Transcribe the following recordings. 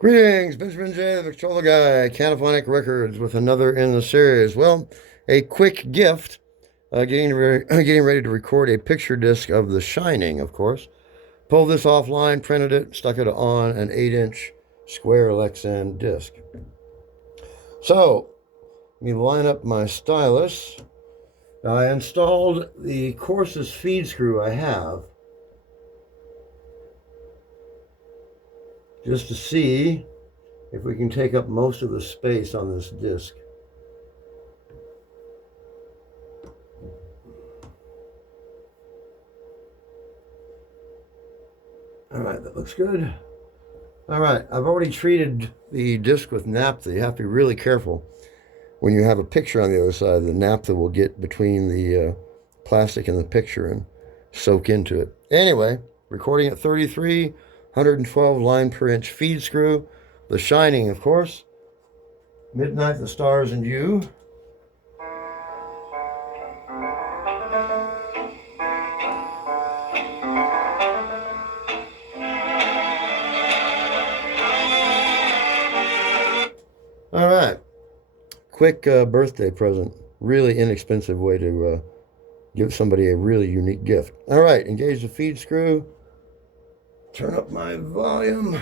Greetings, Benjamin J, the Victrola Guy, Canophonic Records, with another in the series. Well, a quick gift, getting ready to record a picture disc of The Shining, of course. Pulled this offline, printed it, stuck it on an 8-inch square Lexan disc. So, let me line up my stylus. Now, I installed the coarsest feed screw I have just to see if we can take up most of the space on this disc. All right, that looks good. All right, I've already treated the disc with naphtha. You have to be really careful when you have a picture on the other side. The naphtha will get between the plastic and the picture and soak into it. Anyway, recording at 33, 112 line per inch feed screw. The Shining, of course. Midnight, the Stars, and You. All right. Quick birthday present. Really inexpensive way to give somebody a really unique gift. All right. Engage the feed screw. Turn up my volume.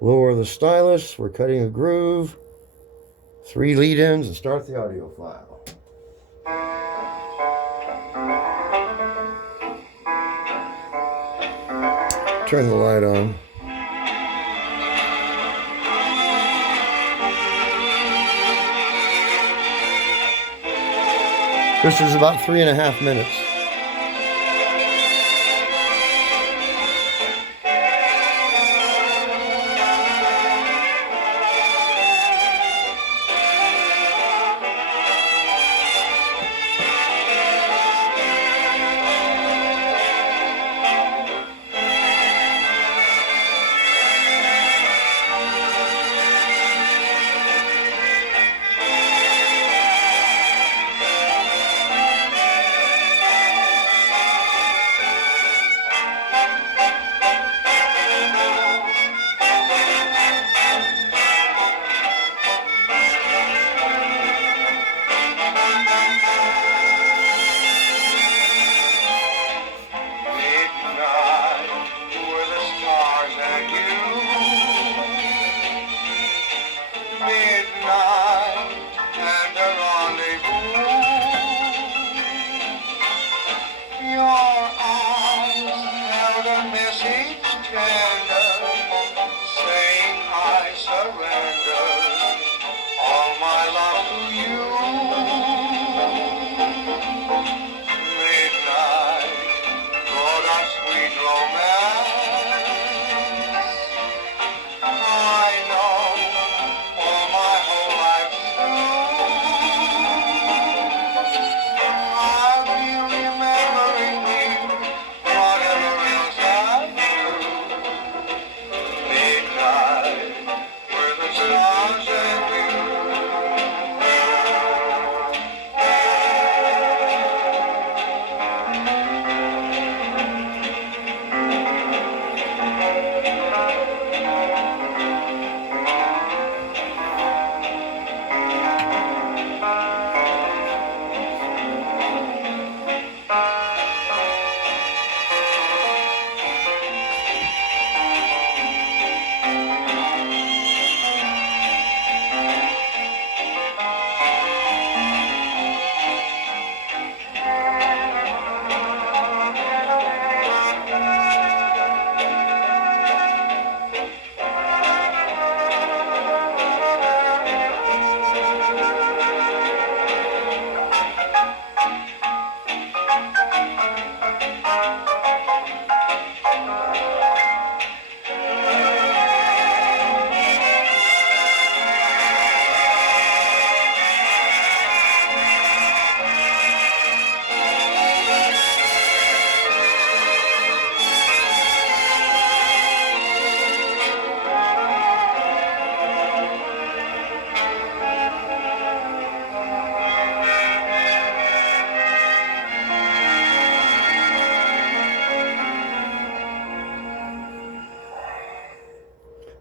Lower the stylus. We're cutting a groove. 3 lead ins and start the audio file. Turn the light on. This is about 3.5 minutes.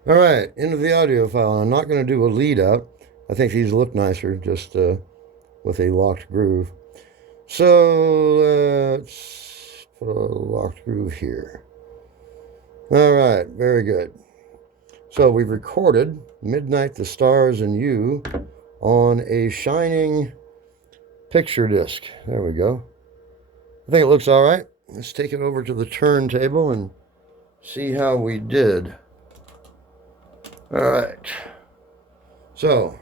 All right, into the audio file. I'm not going to do a lead out. I think these look nicer just with a locked groove. So let's put a locked groove here. All right, very good. So we've recorded Midnight, the Stars, and You on a shining picture disc. There we go. I think it looks all right. Let's take it over to the turntable and see how we did. All right. So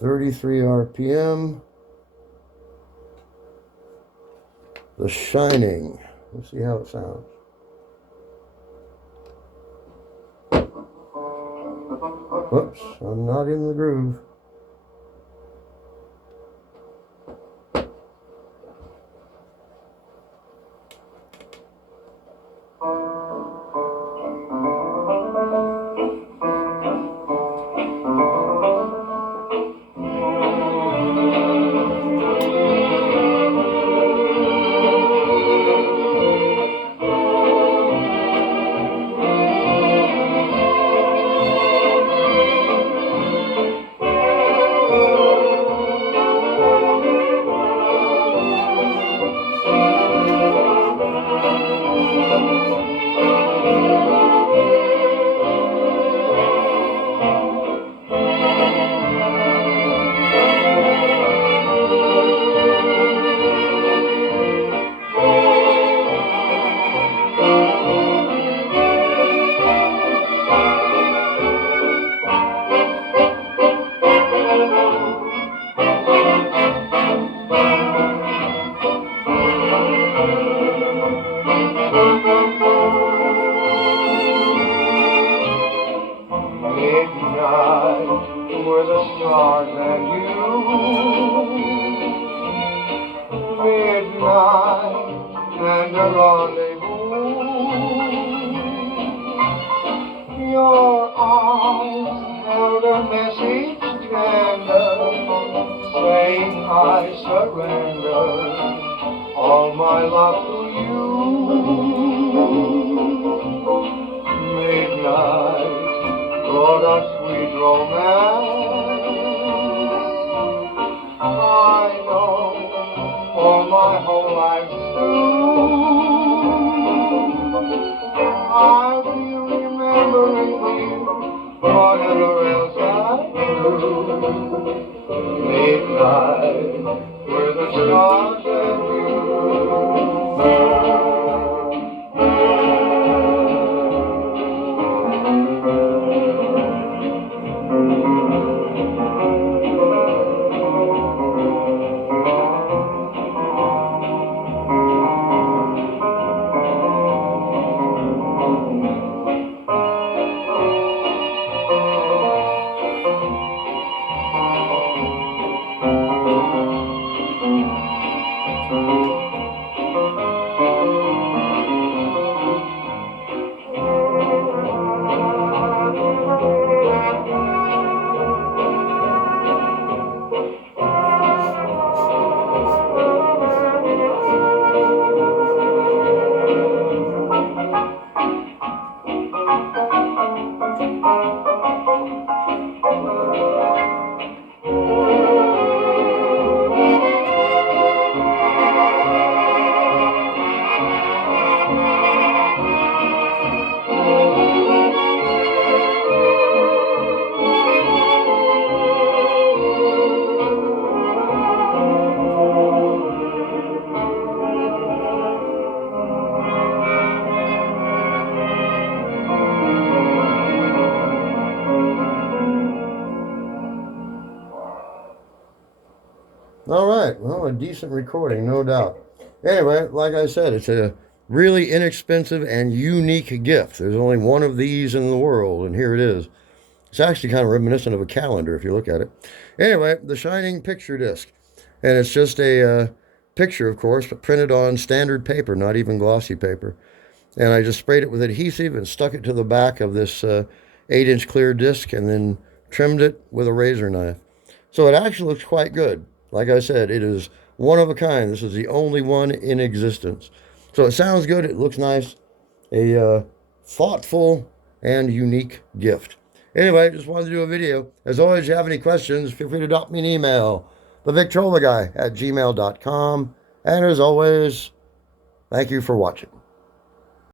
33 RPM. The Shining. Let's see how it sounds. Whoops, I'm not in the groove. All right, well, a decent recording, no doubt. Anyway, like I said, it's a really inexpensive and unique gift. There's only one of these in the world, and here it is. It's actually kind of reminiscent of a calendar if you look at it. Anyway, the Shining picture disc. And it's just a picture, of course, but printed on standard paper, not even glossy paper. And I just sprayed it with adhesive and stuck it to the back of this 8-inch clear disc and then trimmed it with a razor knife. So it actually looks quite good. Like I said, it is one of a kind. This is the only one in existence. So it sounds good. It looks nice. a thoughtful and unique gift. Anyway, just wanted to do a video. As always, if you have any questions, feel free to drop me an email, TheVictrolaGuy@gmail.com. And as always, thank you for watching.